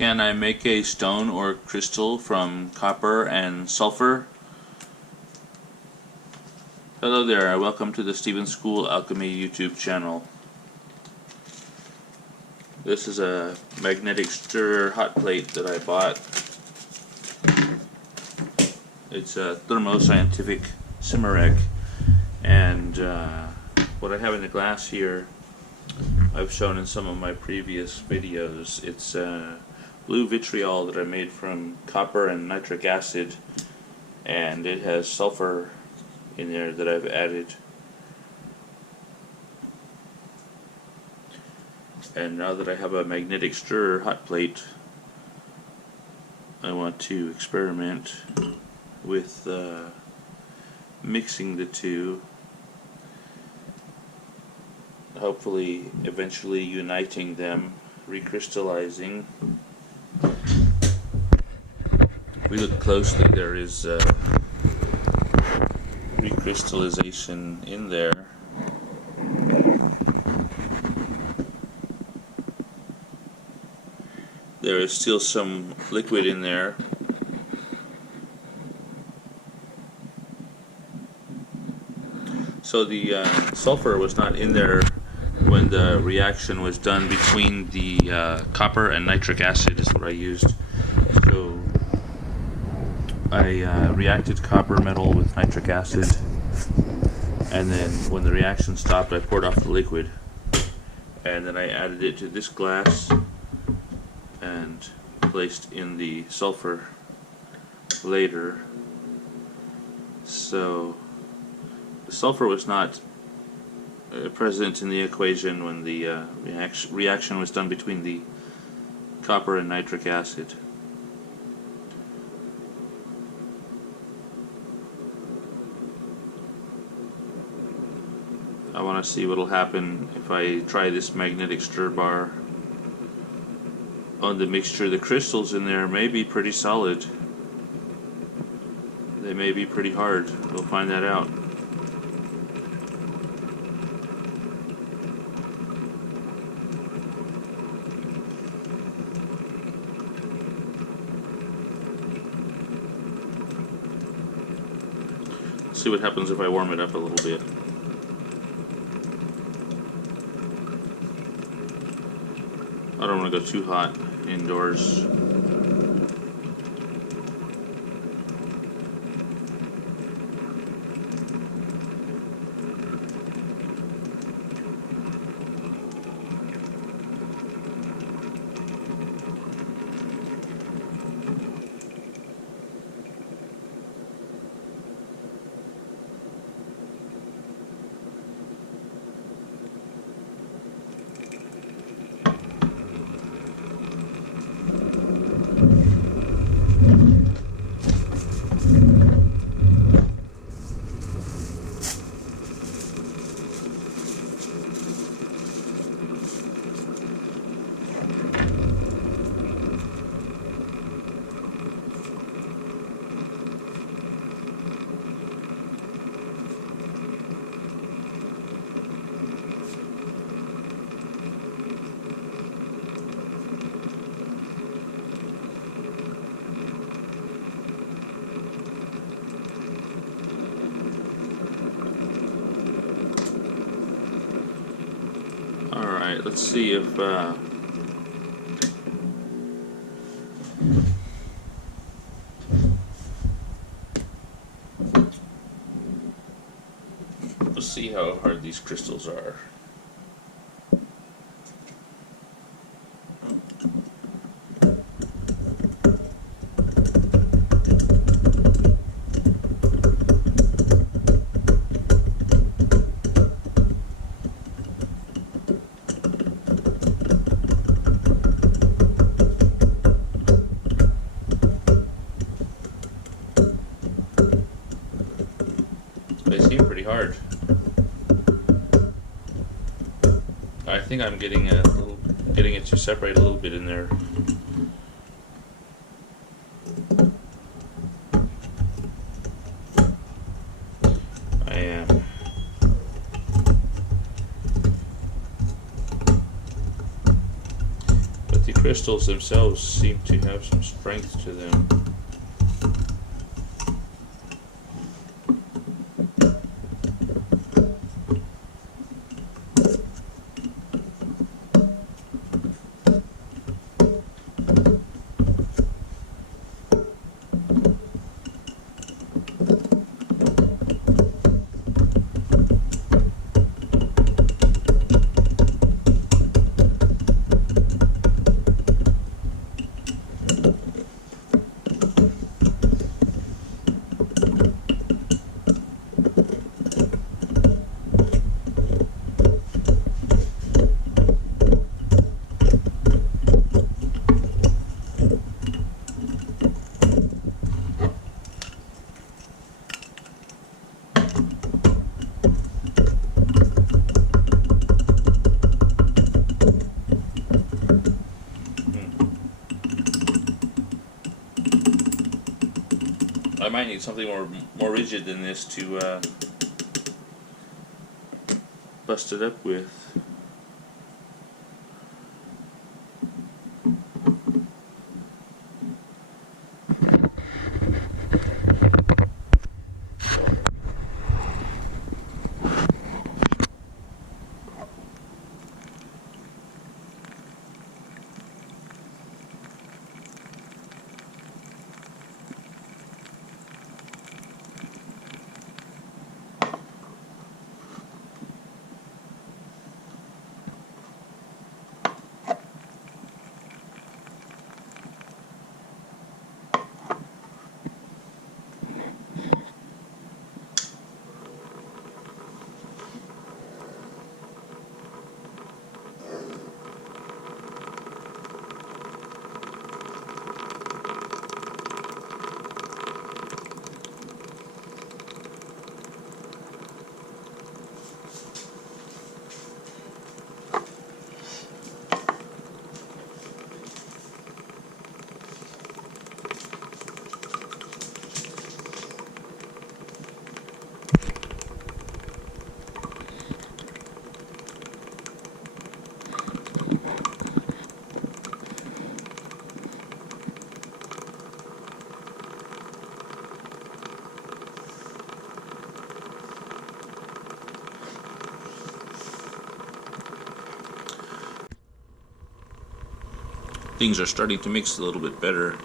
Can I make a stone or crystal from copper and sulfur? Hello there, welcome to the Steven School Alchemy YouTube channel. This is a magnetic stirrer hot plate that I bought. It's a thermoscientific Cimarec, and what I have in the glass here I've shown in some of my previous videos. It's blue vitriol that I made from copper and nitric acid, and it has sulfur in there that I've added. And now that I have a magnetic stirrer hot plate, I want to experiment with mixing the two, hopefully eventually uniting them, recrystallizing. If we look closely, there is recrystallization in there. There is still some liquid in there. So the sulfur was not in there when the reaction was done between the copper and nitric acid is what I used. So I reacted copper metal with nitric acid, and then when the reaction stopped I poured off the liquid, and then I added it to this glass and placed in the sulfur later. So the sulfur was not present in the equation when the reaction was done between the copper and nitric acid. I want to see what will happen if I try this magnetic stir bar on the mixture. The crystals in there may be pretty solid. They may be pretty hard. We'll find that out. See what happens if I warm it up a little bit. I don't want to go too hot indoors. Alright, let's see if let's see how hard these crystals are. They seem pretty hard. I think I'm getting it to separate a little bit in there. I am. But The crystals themselves seem to have some strength to them. I might need something more rigid than this to bust it up with. Things are starting to mix a little bit better.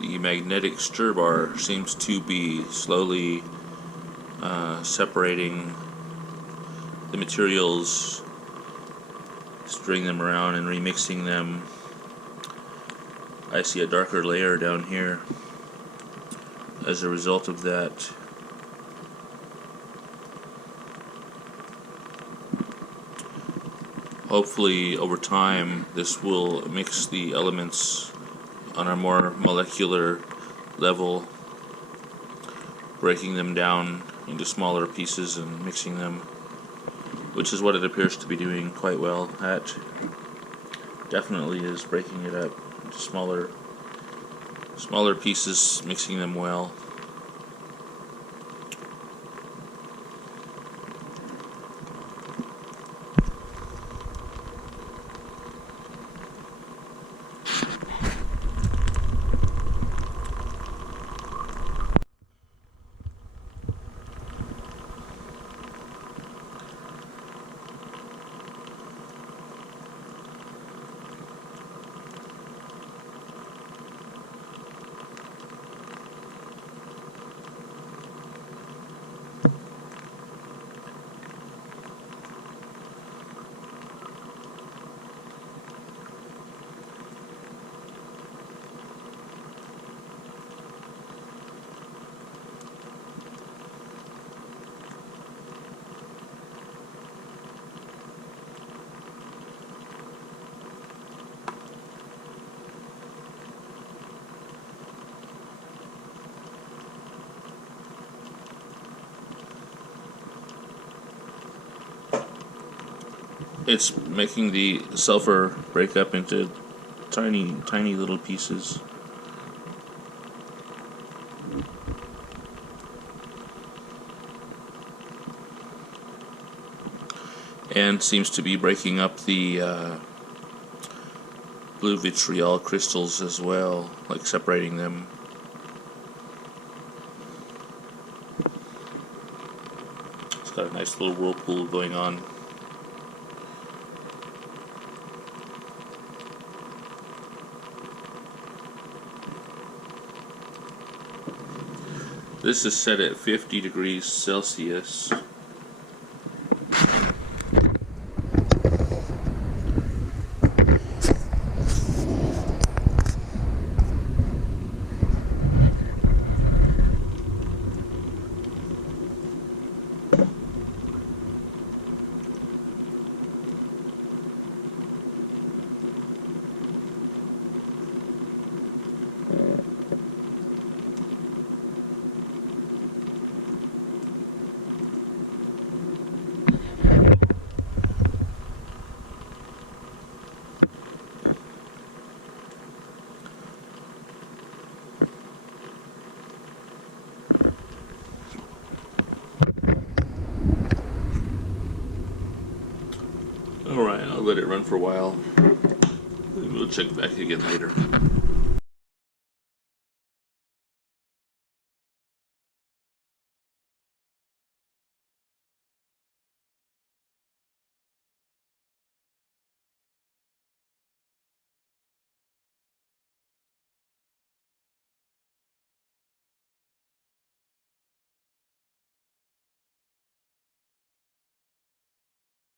The magnetic stir bar seems to be slowly separating the materials, stirring them around and remixing them. I see a darker layer down here as a result of that. Hopefully, over time, this will mix the elements on a more molecular level, breaking them down into smaller pieces and mixing them, which is what it appears to be doing quite well at. Definitely is breaking it up into smaller pieces, mixing them well. It's making the sulfur break up into tiny little pieces. and seems to be breaking up the blue vitriol crystals as well, like separating them. It's got a nice little whirlpool going on. This is set at 50 degrees Celsius. Alright, I'll let it run for a while. We'll check back again later.